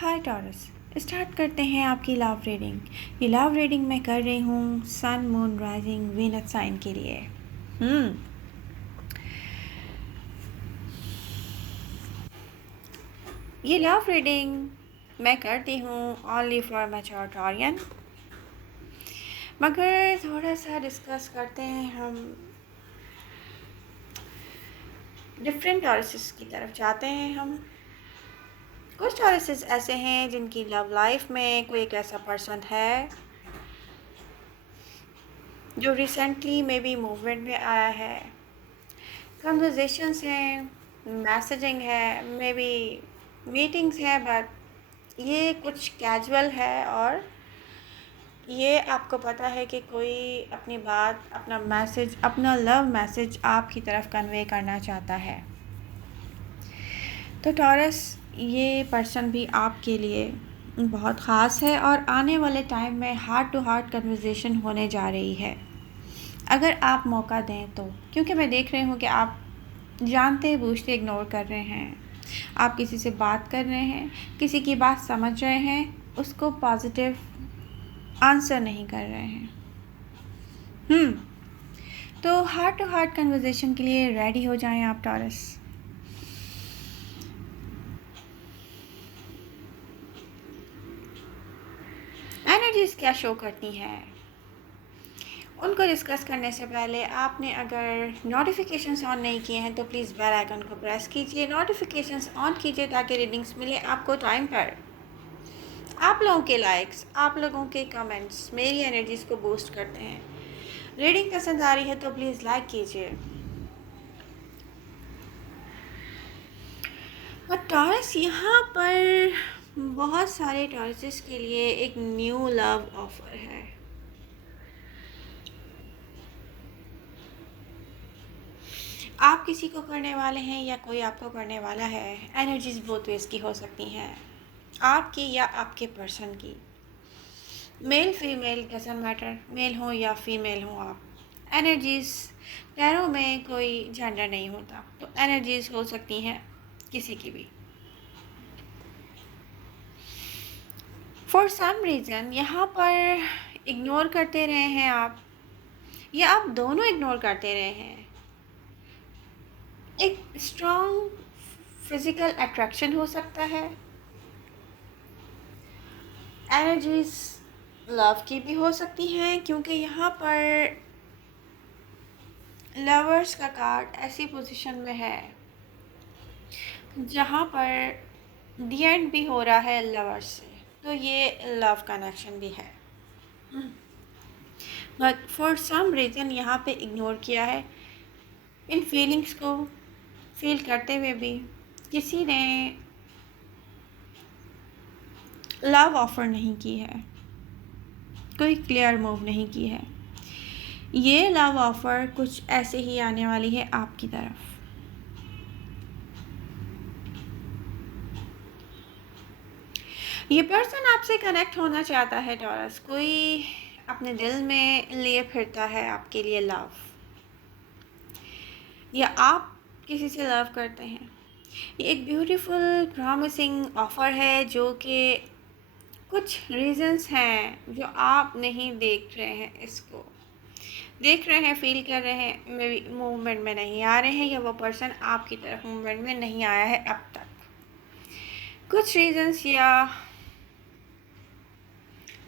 हाय taurus, start करते हैं आपकी लव रीडिंग। ये लव रीडिंग मैं कर रही हूँ sun moon rising Venus sign के लिए। ये लव रीडिंग मैं करती हूँ ओनली फॉर मैच्योर टॉरियन, मगर थोड़ा सा डिस्कस करते हैं हम डिफरेंट टॉरसेस की तरफ जाते हैं। हम कुछ टॉरसेस ऐसे हैं जिनकी लव लाइफ में कोई एक ऐसा पर्सन है जो रिसेंटली मे बी मूवमेंट में आया है, कन्वर्जेशंस हैं, मैसेजिंग है, मे बी मीटिंग्स हैं, बट ये कुछ कैजुअल है और ये आपको पता है कि कोई अपनी बात, अपना मैसेज, अपना लव मैसेज आपकी तरफ कन्वे करना चाहता है। तो टॉरस, ये पर्सन भी आपके लिए बहुत ख़ास है और आने वाले टाइम में हार्ट टू हार्ट कन्वर्जेशन होने जा रही है, अगर आप मौका दें तो। क्योंकि मैं देख रही हूँ कि आप जानते बूझते इग्नोर कर रहे हैं। आप किसी से बात कर रहे हैं, किसी की बात समझ रहे हैं, उसको पॉजिटिव आंसर नहीं कर रहे हैं। तो हार्ट टू हार्ट कन्वर्सेशन के लिए रेडी हो जाएं आप टॉरस। एनर्जीज क्या शो करती हैं, उनको डिस्कस करने से पहले आपने अगर नोटिफिकेशंस ऑन नहीं किए हैं तो प्लीज़ बेल आइकन को प्रेस कीजिए, नोटिफिकेशंस ऑन कीजिए ताकि रीडिंग्स मिले आपको टाइम पर। आप लोगों के लाइक्स, आप लोगों के कमेंट्स मेरी एनर्जीज को बूस्ट करते हैं। रीडिंग पसंद आ रही है तो प्लीज़ लाइक कीजिए। और टॉरस, यहाँ पर बहुत सारे टॉरसेस के लिए एक न्यू लव ऑफर है। आप किसी को करने वाले हैं या कोई आपको करने वाला है। एनर्जीज बोथ वेज की हो सकती हैं, आपकी या आपके पर्सन की। Male female doesn't matter, male हो या फीमेल हो आप। एनर्जीज, पैरों में कोई जेंडर नहीं होता, तो एनर्जीज हो सकती हैं किसी की भी। फॉर सम रीज़न यहाँ पर इग्नोर करते रहे हैं आप, या आप दोनों इग्नोर करते रहे हैं। एक स्ट्रॉन्ग फिजिकल अट्रैक्शन हो सकता है। एनर्जीज लव की भी हो सकती हैं, क्योंकि यहाँ पर लवर्स का कार्ड ऐसी पोजीशन में है जहाँ पर दी एंड भी हो रहा है लवर्स से, तो ये लव कनेक्शन भी है। बट फॉर सम रीज़न यहाँ पे इग्नोर किया है। इन फीलिंग्स को फील करते हुए भी किसी ने लव ऑफर नहीं की है, कोई क्लियर मूव नहीं की है। ये लव ऑफर कुछ ऐसे ही आने वाली है आपकी तरफ। ये पर्सन आपसे कनेक्ट होना चाहता है टॉरस, कोई अपने दिल में लिए फिरता है आपके लिए लव, या आप किसी से लव करते हैं। ये एक ब्यूटीफुल प्रॉमिसिंग ऑफ़र है जो कि कुछ रीजंस हैं जो आप नहीं देख रहे हैं, इसको देख रहे हैं, फील कर रहे हैं, मे बी मूवमेंट में नहीं आ रहे हैं, या वो पर्सन आपकी तरफ मूवमेंट में नहीं आया है अब तक। कुछ रीजंस या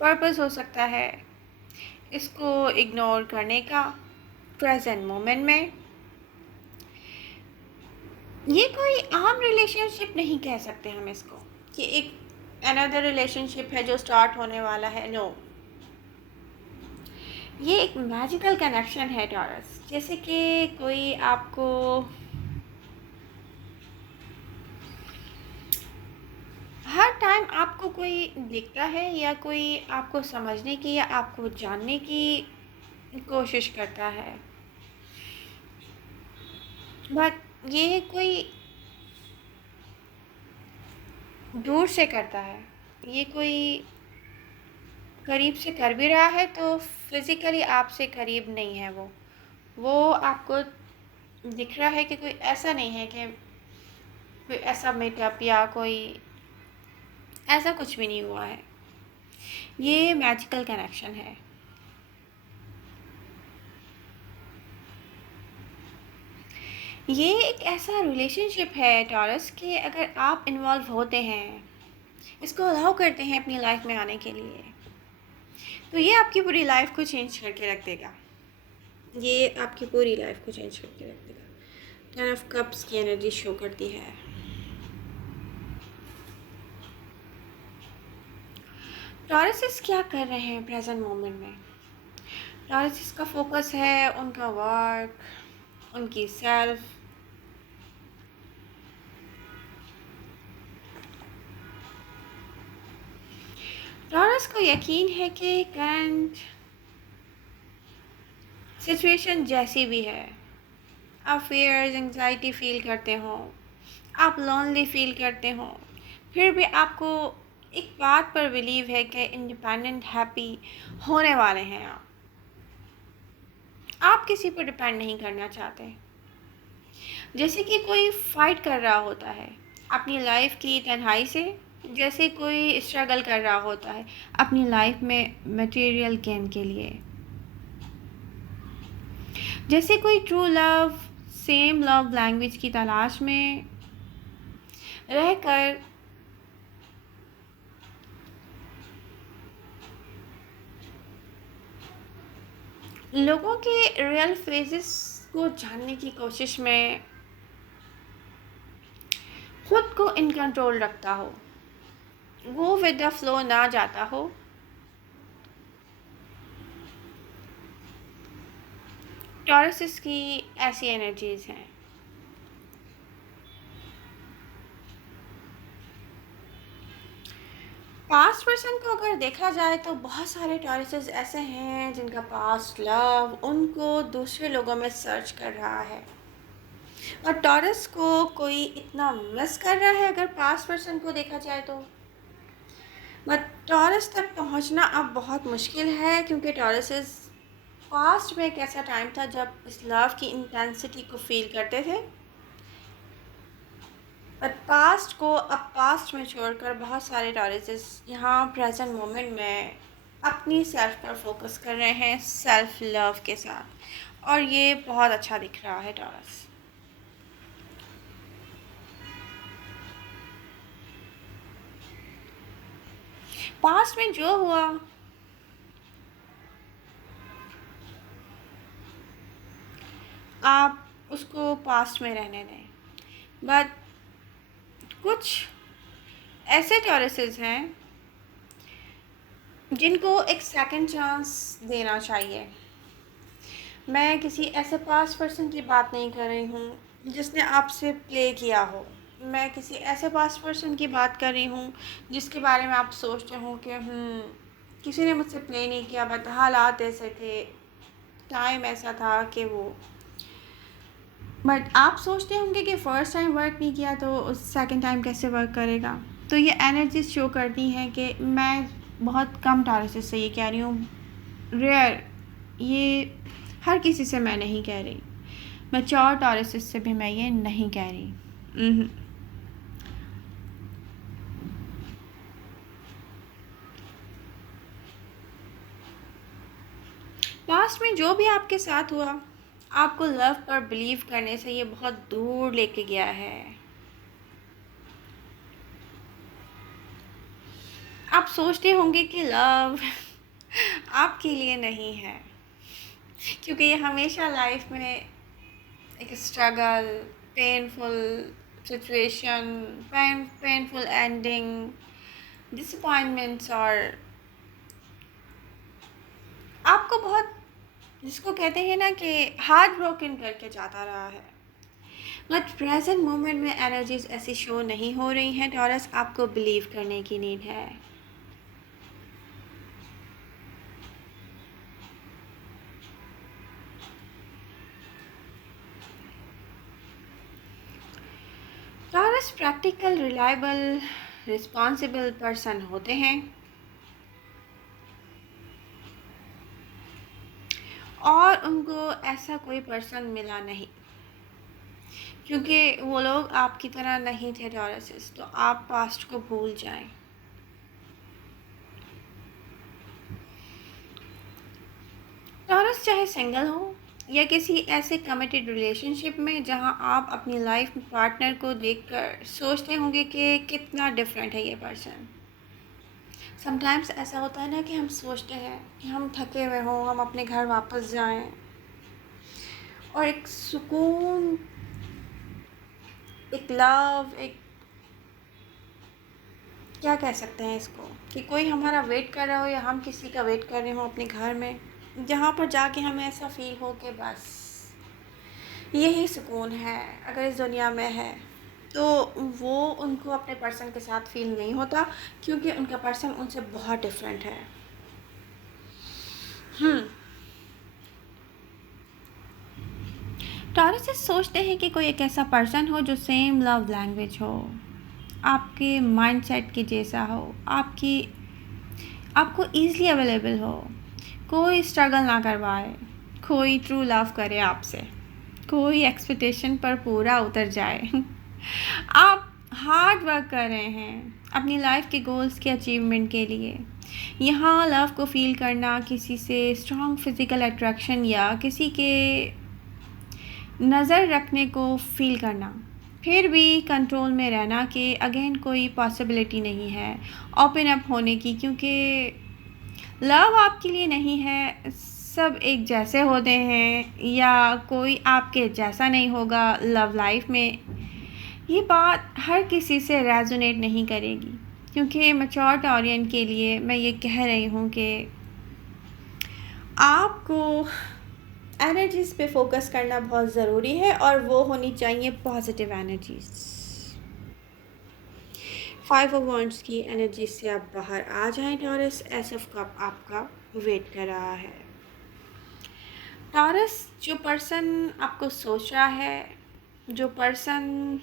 पर्पस हो सकता है इसको इग्नोर करने का प्रेजेंट मोमेंट में। ये कोई आम रिलेशनशिप नहीं कह सकते हम इसको कि एक अनदर रिलेशनशिप है जो स्टार्ट होने वाला है। नो, ये एक मैजिकल कनेक्शन है टॉरस। जैसे कि कोई आपको हर टाइम आपको कोई दिखता है, या कोई आपको समझने की या आपको जानने की कोशिश करता है, बट ये कोई दूर से करता है। ये कोई करीब से कर भी रहा है तो फिज़िकली आपसे करीब नहीं है। वो आपको दिख रहा है कि कोई ऐसा नहीं है कि कोई ऐसा मीटअप या कोई ऐसा कुछ भी नहीं हुआ है। ये मैजिकल कनेक्शन है। ये एक ऐसा रिलेशनशिप है टॉरस कि अगर आप इन्वॉल्व होते हैं, इसको अलाउ करते हैं अपनी लाइफ में आने के लिए, तो ये आपकी पूरी लाइफ को चेंज करके रख देगा। ये आपकी पूरी लाइफ को चेंज करके रख देगा। टेन ऑफ कप्स की एनर्जी शो करती है। टॉरसेस क्या कर रहे हैं प्रेजेंट मोमेंट में? टॉरसेस का फोकस है उनका वर्क, उनकी सेल्फ। टॉरस को यकीन है कि करंट सिचुएशन जैसी भी है, आप फियर्स एंग्जाइटी फील करते हो, आप लोनली फील करते हो, फिर भी आपको एक बात पर बिलीव है कि इंडिपेंडेंट हैप्पी होने वाले हैं आप किसी पर डिपेंड नहीं करना चाहते। जैसे कि कोई फाइट कर रहा होता है अपनी लाइफ की तन्हाई से, जैसे कोई स्ट्रगल कर रहा होता है अपनी लाइफ में मटेरियल गेन के लिए, जैसे कोई true love same love language की तलाश में रहकर लोगों के रियल फेजेस को जानने की कोशिश में खुद को इन कंट्रोल रखता हो, वो विद द फ्लो ना जाता हो। टॉरसेस की ऐसी एनर्जीज हैं। पास्ट पर्सन को अगर देखा जाए तो बहुत सारे टॉरसेस ऐसे हैं जिनका पास्ट लव उनको दूसरे लोगों में सर्च कर रहा है, और टॉरस को कोई इतना मिस कर रहा है अगर पास्ट पर्सन को देखा जाए तो। बट टॉरस तक पहुंचना अब बहुत मुश्किल है, क्योंकि टॉरसेस पास्ट में एक ऐसा टाइम था जब इस लव की इंटेंसिटी को फील करते थे, बट पास्ट को अब पास्ट में छोड़कर बहुत सारे टॉरसेस यहाँ प्रेजेंट मोमेंट में अपनी सेल्फ पर फोकस कर रहे हैं सेल्फ लव के साथ, और ये बहुत अच्छा दिख रहा है टॉरस। पास्ट में जो हुआ आप उसको पास्ट में रहने दें, बट कुछ ऐसे टॉरसेस हैं जिनको एक सेकंड चांस देना चाहिए। मैं किसी ऐसे पास्ट पर्सन की बात नहीं कर रही हूँ जिसने आपसे प्ले किया हो, मैं किसी ऐसे पास्ट पर्सन की बात कर रही हूँ जिसके बारे में आप सोचते हो कि किसी ने मुझसे प्ले नहीं किया, बट हालात ऐसे थे, टाइम ऐसा था कि वो, बट आप सोचते होंगे कि फ़र्स्ट टाइम वर्क नहीं किया तो उस सेकंड टाइम कैसे वर्क करेगा। तो ये एनर्जीज शो करती हैं कि मैं बहुत कम टॉरसेस से ये कह रही हूँ, रेयर, ये हर किसी से मैं नहीं कह रही, मैच्योर टॉरसेस से भी मैं ये नहीं कह रही। पास्ट में जो भी आपके साथ हुआ, आपको लव पर बिलीव करने से ये बहुत दूर लेके गया है। आप सोचते होंगे कि लव आपके लिए नहीं है, क्योंकि ये हमेशा लाइफ में एक struggle, painful situation, painful ending, disappointments, और आपको बहुत, जिसको कहते हैं ना कि हार्ट ब्रोकन करके जाता रहा है। बट प्रेजेंट मोमेंट में एनर्जीज ऐसी शो नहीं हो रही हैं टॉरस, आपको बिलीव करने की नीड है। Taurus practical, reliable, responsible person होते हैं, और उनको ऐसा कोई पर्सन मिला नहीं, क्योंकि वो लोग आपकी तरह नहीं थे टॉरसेस। तो आप पास्ट को भूल जाएं, टॉरस चाहे सिंगल हो या किसी ऐसे कमिटेड रिलेशनशिप में जहां आप अपनी लाइफ पार्टनर को देखकर सोचते होंगे कि कितना डिफरेंट है ये पर्सन। समटाइम्स ऐसा होता है ना कि हम सोचते हैं कि हम थके हुए हों, हम अपने घर वापस जाएं और एक सुकून, एक लव, एक क्या कह सकते हैं इसको, कि कोई हमारा वेट कर रहा हो या हम किसी का वेट कर रहे हो अपने घर में, जहाँ पर जाके हमें ऐसा फील हो कि बस यही सुकून है अगर इस दुनिया में है। तो वो उनको अपने पर्सन के साथ फील नहीं होता, क्योंकि उनका पर्सन उनसे बहुत डिफरेंट है। हम्म टॉरसेस सोचते हैं कि कोई एक ऐसा पर्सन हो जो सेम लव लैंग्वेज हो, आपके माइंडसेट के जैसा हो, आपको ईज़िली अवेलेबल हो, कोई स्ट्रगल ना करवाए, कोई ट्रू लव करे आपसे, कोई एक्सपेक्टेशन पर पूरा उतर जाए। आप हार्ड वर्क कर रहे हैं अपनी लाइफ के गोल्स के अचीवमेंट के लिए। यहाँ लव को फील करना, किसी से स्ट्रॉन्ग फिजिकल अट्रैक्शन या किसी के नज़र रखने को फील करना, फिर भी कंट्रोल में रहना कि अगेन कोई पॉसिबिलिटी नहीं है ओपन अप होने की, क्योंकि लव आपके लिए नहीं है, सब एक जैसे होते हैं या कोई आपके जैसा नहीं होगा लव लाइफ में। ये बात हर किसी से रेजोनेट नहीं करेगी, क्योंकि मैच्योर टॉरियन के लिए मैं ये कह रही हूँ कि आपको एनर्जीज़ पे फोकस करना बहुत ज़रूरी है और वो होनी चाहिए पॉजिटिव एनर्जीज़। 5 ऑफ वांड्स की एनर्जी से आप बाहर आ जाएं टॉरस। एस ऑफ कप आपका वेट कर रहा है। टॉरस, जो पर्सन आपको सोच रहा है, जो पर्सन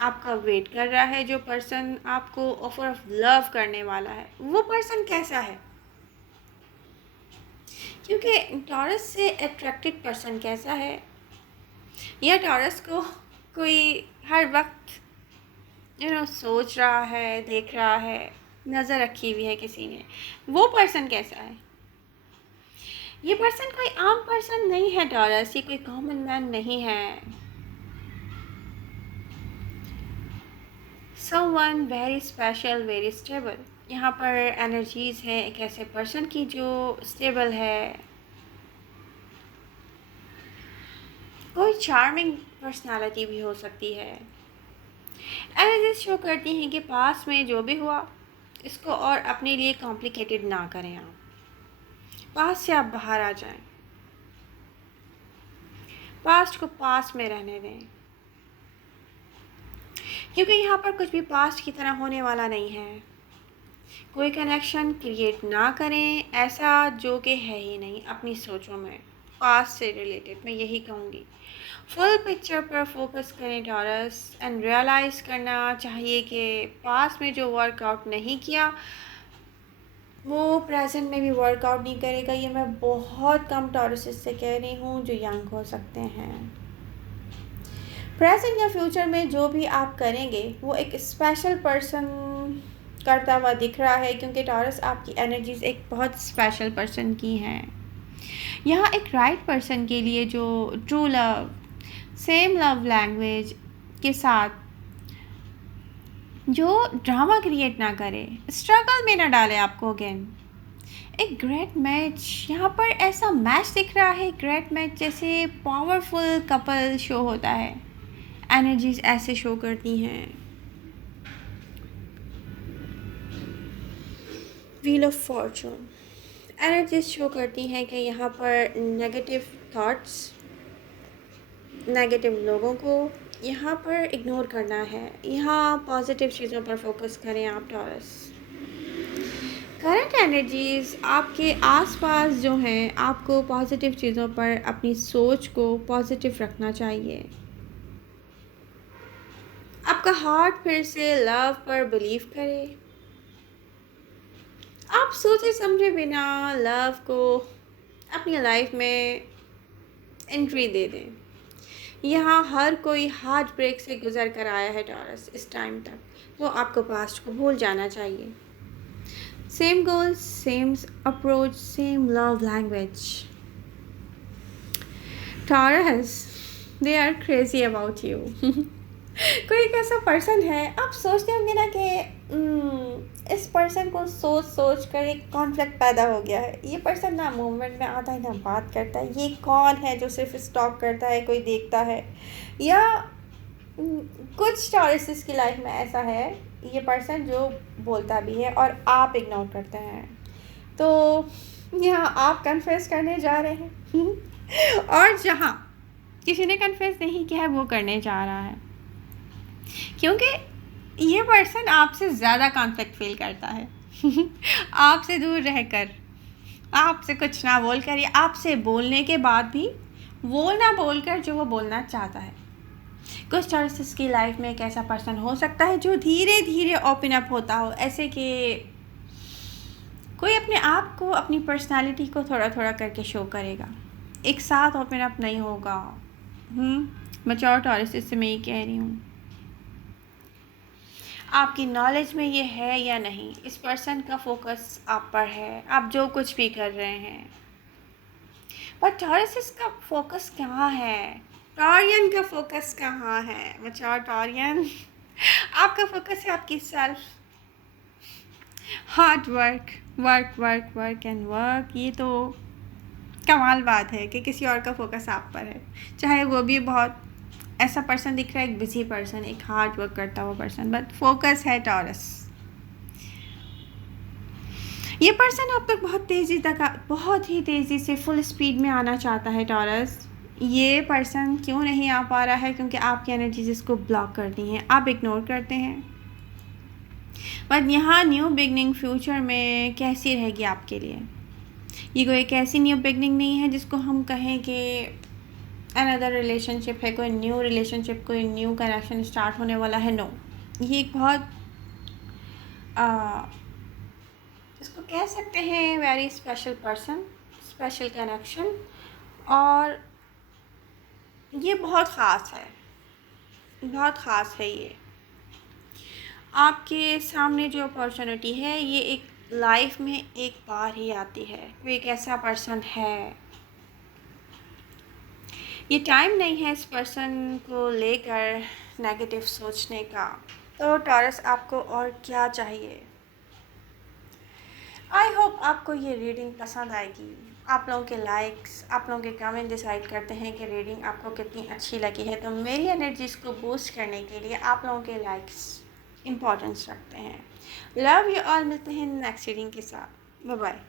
आपका वेट कर रहा है, जो पर्सन आपको ऑफर ऑफ लव करने वाला है, वो पर्सन कैसा है? क्योंकि टॉरस से अट्रैक्टेड पर्सन कैसा है, या टॉरस को कोई हर वक्त सोच रहा है, देख रहा है, नज़र रखी हुई है किसी ने, वो पर्सन कैसा है? ये पर्सन कोई आम पर्सन नहीं है टॉरस, ये कोई कॉमन मैन नहीं है। Someone very special, very stable. यहाँ पर एनर्जीज है एक ऐसे पर्सन की जो स्टेबल है, कोई चार्मिंग पर्सनालिटी भी हो सकती है। एनर्जीज शो करती हैं कि पास में जो भी हुआ इसको और अपने लिए कॉम्प्लिकेटेड ना करें, आप पास से आप बाहर आ जाएं, पास्ट को पास्ट में रहने दें, क्योंकि यहाँ पर कुछ भी पास्ट की तरह होने वाला नहीं है। कोई कनेक्शन क्रिएट ना करें ऐसा जो कि है ही नहीं अपनी सोचों में पास्ट से रिलेटेड, मैं यही कहूँगी। फुल पिक्चर पर फोकस करें टॉरस, एंड रियलाइज़ करना चाहिए कि पास्ट में जो वर्कआउट नहीं किया वो प्रेजेंट में भी वर्कआउट नहीं करेगा। ये मैं बहुत कम टॉरसेस से कह रही हूँ जो यंग हो सकते हैं। प्रेजेंट या फ्यूचर में जो भी आप करेंगे वो एक स्पेशल पर्सन करता हुआ दिख रहा है, क्योंकि टॉरस आपकी एनर्जीज एक बहुत स्पेशल पर्सन की हैं। यहाँ एक राइट पर्सन के लिए जो true love, same love language के साथ, जो ड्रामा क्रिएट ना करे, स्ट्रगल में ना डाले आपको अगेन। एक ग्रेट मैच, यहाँ पर ऐसा मैच दिख रहा है, ग्रेट मैच जैसे पावरफुल कपल शो होता है, एनर्जीज ऐसे शो करती हैं। Wheel of Fortune energies show करती हैं कि यहाँ पर नेगेटिव थॉट्स, नेगेटिव लोगों को यहाँ पर इग्नोर करना है, यहाँ पॉजिटिव चीज़ों पर फोकस करें आप टॉरस। करंट एनर्जीज आपके आसपास जो हैं, आपको पॉजिटिव चीज़ों पर अपनी सोच को पॉजिटिव रखना चाहिए। आपका हार्ट फिर से लव पर बिलीव करे, आप सोचे समझे बिना लव को अपनी लाइफ में एंट्री दे दें। यहाँ हर कोई हार्ट ब्रेक से गुजर कर आया है टॉरस इस टाइम तक, तो आपको पास्ट को भूल जाना चाहिए। Same goals, same approach, same love language, Taurus, they are crazy about you. कोई एक ऐसा पर्सन है, आप सोचते होंगे ना कि इस पर्सन को सोच सोच कर एक कॉन्फ्लिक्ट पैदा हो गया है। ये पर्सन ना मूवमेंट में आता है ना बात करता है, ये कौन है जो सिर्फ स्टॉक करता है, कोई देखता है। या कुछ टॉरसेस की लाइफ में ऐसा है, ये पर्सन जो बोलता भी है और आप इग्नोर करते हैं। तो यहाँ आप कन्फेस करने जा रहे हैं और जहाँ किसी ने कन्फेस नहीं किया है वो करने जा रहा है, क्योंकि ये पर्सन आपसे ज़्यादा कॉन्फ्लिक्ट फील करता है। आपसे दूर रहकर, आपसे कुछ ना बोलकर, या आपसे बोलने के बाद भी वो ना बोलकर जो वो बोलना चाहता है। कुछ टॉरसेस की लाइफ में एक ऐसा पर्सन हो सकता है जो धीरे धीरे ओपन अप होता हो, ऐसे कि कोई अपने आप को, अपनी पर्सनालिटी को थोड़ा थोड़ा करके शो करेगा, एक साथ ओपन अप नहीं होगा। मैच्योर टॉरसेस से मैं ये कह रही हूँ। आपकी नॉलेज में ये है या नहीं, इस पर्सन का फोकस आप पर है, आप जो कुछ भी कर रहे हैं। पर टॉरस का फोकस कहाँ है? टॉरियन का फोकस कहाँ है? मैच्योर टॉरियन, आपका फोकस है आपकी self, hard work, work work work and work. ये तो कमाल बात है कि किसी और का फोकस आप पर है, चाहे वो भी बहुत ऐसा पर्सन दिख रहा है, एक बिजी पर्सन, एक हार्ड वर्क करता हुआ पर्सन, बट फोकस है टॉरस। ये पर्सन आप तक बहुत ही तेज़ी से फुल स्पीड में आना चाहता है टॉरस। ये पर्सन क्यों नहीं आ पा रहा है? क्योंकि आपकी एनर्जीज इसको ब्लॉक करती हैं, आप इग्नोर करते हैं। बट यहाँ न्यू बिगनिंग फ्यूचर में कैसी रहेगी आपके लिए? ये कोई एक ऐसी न्यू बिगनिंग नहीं है जिसको हम कहें कि अनदर रिलेशनशिप है, कोई न्यू रिलेशनशिप, कोई न्यू कनेक्शन स्टार्ट होने वाला है। नो, ये एक बहुत इसको कह सकते हैं very special person, special connection, और ये बहुत ख़ास है, बहुत ख़ास है। ये आपके सामने जो अपॉर्चुनिटी है, ये एक लाइफ में एक बार ही आती है। वो एक ऐसा पर्सन है, ये टाइम नहीं है इस पर्सन को लेकर नेगेटिव सोचने का। तो टॉरस, आपको और क्या चाहिए? आई होप आपको ये रीडिंग पसंद आएगी। आप लोगों के लाइक्स, आप लोगों के कमेंट डिसाइड करते हैं कि रीडिंग आपको कितनी अच्छी लगी है। तो मेरी एनर्जीज को बूस्ट करने के लिए आप लोगों के लाइक्स इम्पोर्टेंस रखते हैं। लव यू ऑल, मिलते हैं नेक्स्ट रीडिंग के साथ। Bye bye.